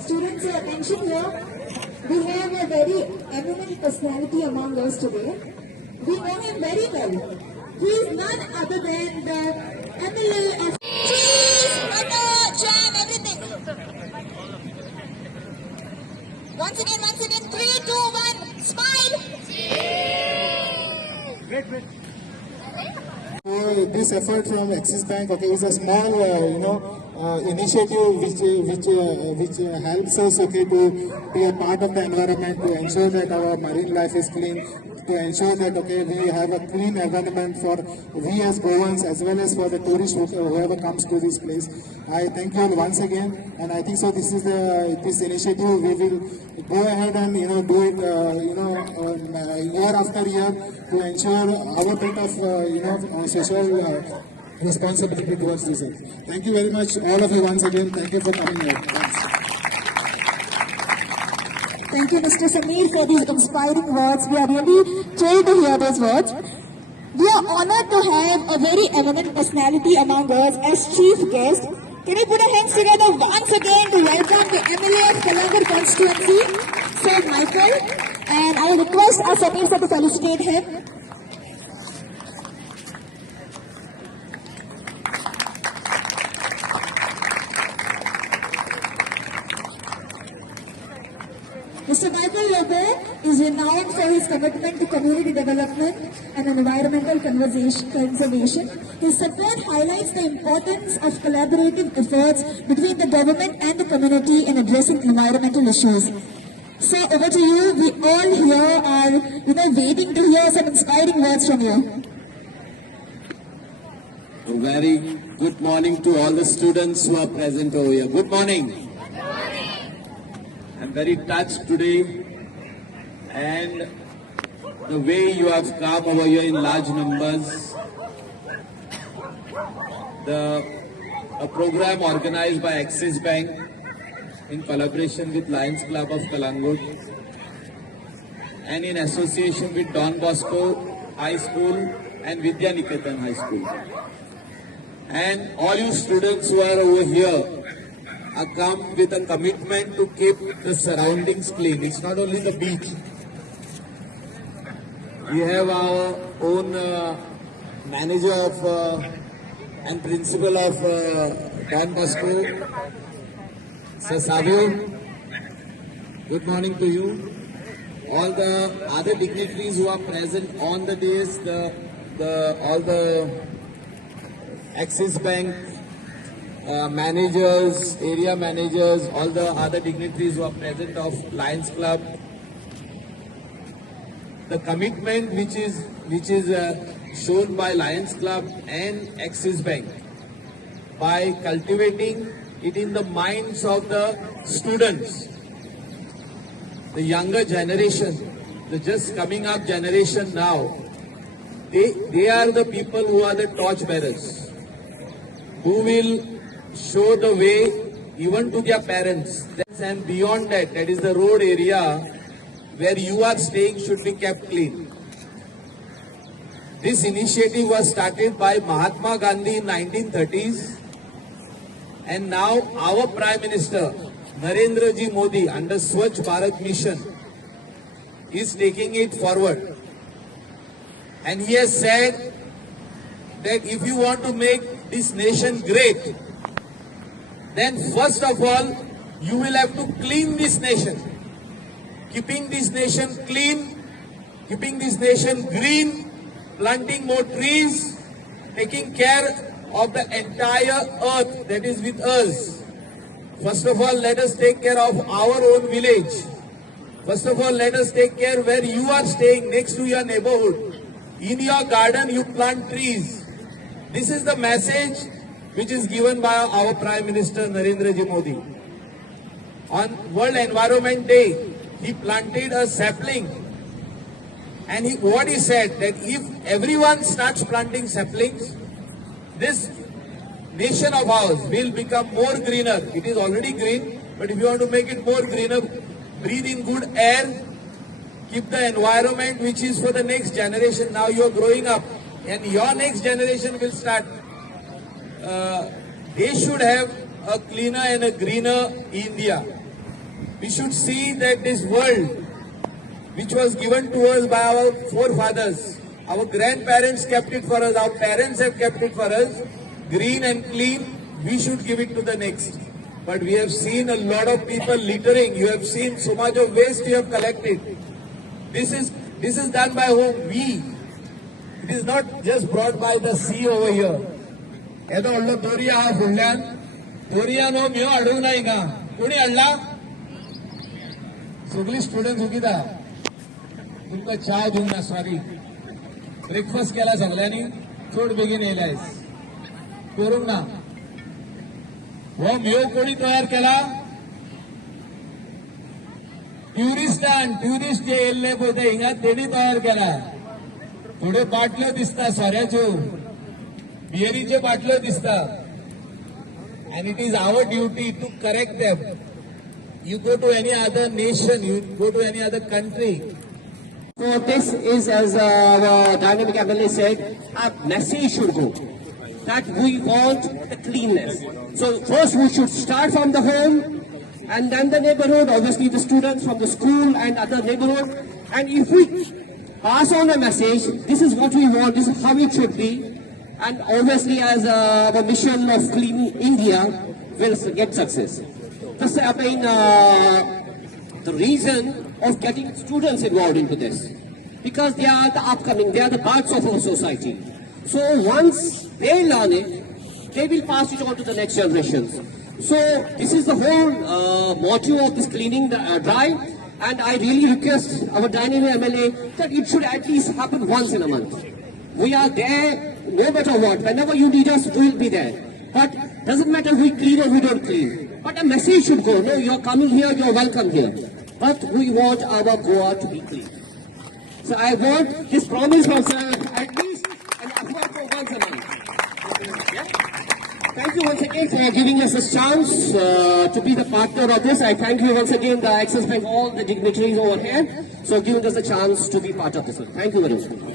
Students, attention here. We have a very eminent personality among us today. We know him very well. He is none other than the MLA of trees, water, jam, everything. Once again, 3, 2, 1, smile. Great. This effort from Axis Bank, okay, is a small, initiative which helps us, okay, to be a part of the environment, to ensure that our marine life is clean, to ensure that, okay, we have a clean environment for we as Goans as well as for the tourists whoever comes to this place. I thank you all once again, and I think so. This is this initiative. We will go ahead and do it year after year to ensure our bit of social responsibility towards this. Thank you very much, all of you once again. Thank you for coming here. Thanks. Thank you, Mr. Sameer, for these inspiring words. We are really thrilled to hear those words. We are honored to have a very eminent personality among us as chief guest. Can we put our hands together once again to welcome the MLA of Kalangur constituency, Sir Michael, and I request our Sameer sir to felicitate him. Mr. Michael Lobo is renowned for his commitment to community development and environmental conservation. His support highlights the importance of collaborative efforts between the government and the community in addressing environmental issues. So over to you. We all here are, waiting to hear some inspiring words from you. A very good morning to all the students who are present over here. Good morning. I'm very touched today, and the way you have come over here in large numbers. A program organized by Axis Bank in collaboration with Lions Club of Kalangur and in association with Don Bosco High School and Vidya Niketan High School. And all you students who are over here come with a commitment to keep the surroundings clean. It's not only the beach. We have our own manager of and principal of Don Bosco, Sir Savio. Good morning to you. All the other dignitaries who are present on the days, all the Axis Bank managers, area managers, all the other dignitaries who are present of Lions Club. The commitment which is shown by Lions Club and Axis Bank by cultivating it in the minds of the students, the younger generation, the just coming up generation now, they are the people who are the torch bearers, who will show the way even to their parents. And beyond that, that is the road area where you are staying should be kept clean. This initiative was started by Mahatma Gandhi in 1930s, and now our Prime Minister Narendra Ji Modi under Swachh Bharat Mission is taking it forward. And he has said that if you want to make this nation great, then first of all, you will have to clean this nation. Keeping this nation clean, keeping this nation green, planting more trees, taking care of the entire earth that is with us. First of all, let us take care of our own village. First of all, let us take care where you are staying, next to your neighborhood. In your garden, you plant trees. This is the message which is given by our Prime Minister Narendra Ji Modi. On World Environment Day, he planted a sapling. And what he said, that if everyone starts planting saplings, this nation of ours will become more greener. It is already green, but if you want to make it more greener, breathe in good air, keep the environment which is for the next generation. Now you are growing up and your next generation will start. They should have a cleaner and a greener India. We should see that this world which was given to us by our forefathers, our grandparents kept it for us, our parents have kept it for us, green and clean, we should give it to the next. But we have seen a lot of people littering. You have seen so much of waste you have collected. This is done by whom? We. It is not just brought by the sea over here. Edo allo Doria ha fullan. Doria no myo adu nahi ka. Kuni alla? Sugli students hukida. तुमका चहा देऊन ना sorry breakfast केला सगळ्यांनी थोड बेगीन येयलायस करूंक ना हो मेव कोणी तयार केला ट्युरिस्ट जे येयल्ले पळय ते हिंगा तेणी तयार केला थोड्यो बाटल्यो दिसता सोऱ्याच्यो बियरीच्यो बाटल्यो दिसता and it is our duty to correct them. You go to any other nation, you go to any other country. So this is, as our dynamic MLA said, a message should go that we want the cleanness. So first we should start from the home and then the neighborhood, obviously the students from the school and other neighborhood. And if we pass on the message, this is what we want, this is how it should be. And obviously as our mission of Clean India will get success. That's the reason of getting students involved into this, because they are the upcoming, they are the parts of our society. So once they learn it, they will pass it on to the next generations. So this is the whole motto of this cleaning drive, and I really request our dynamic MLA that it should at least happen once in a month. We are there no matter what. Whenever you need us, we will be there. But doesn't matter if we clean or we don't clean. But a message should go, no, you are coming here, you are welcome here. But we want our Goa to be clean. So I want this promise from sir, at least an effort for once a month. Yeah? Thank you once again for giving us this chance to be the partner of this. I thank you once again, the Axis Bank, all the dignitaries over here, so giving us a chance to be part of this one. Thank you very much.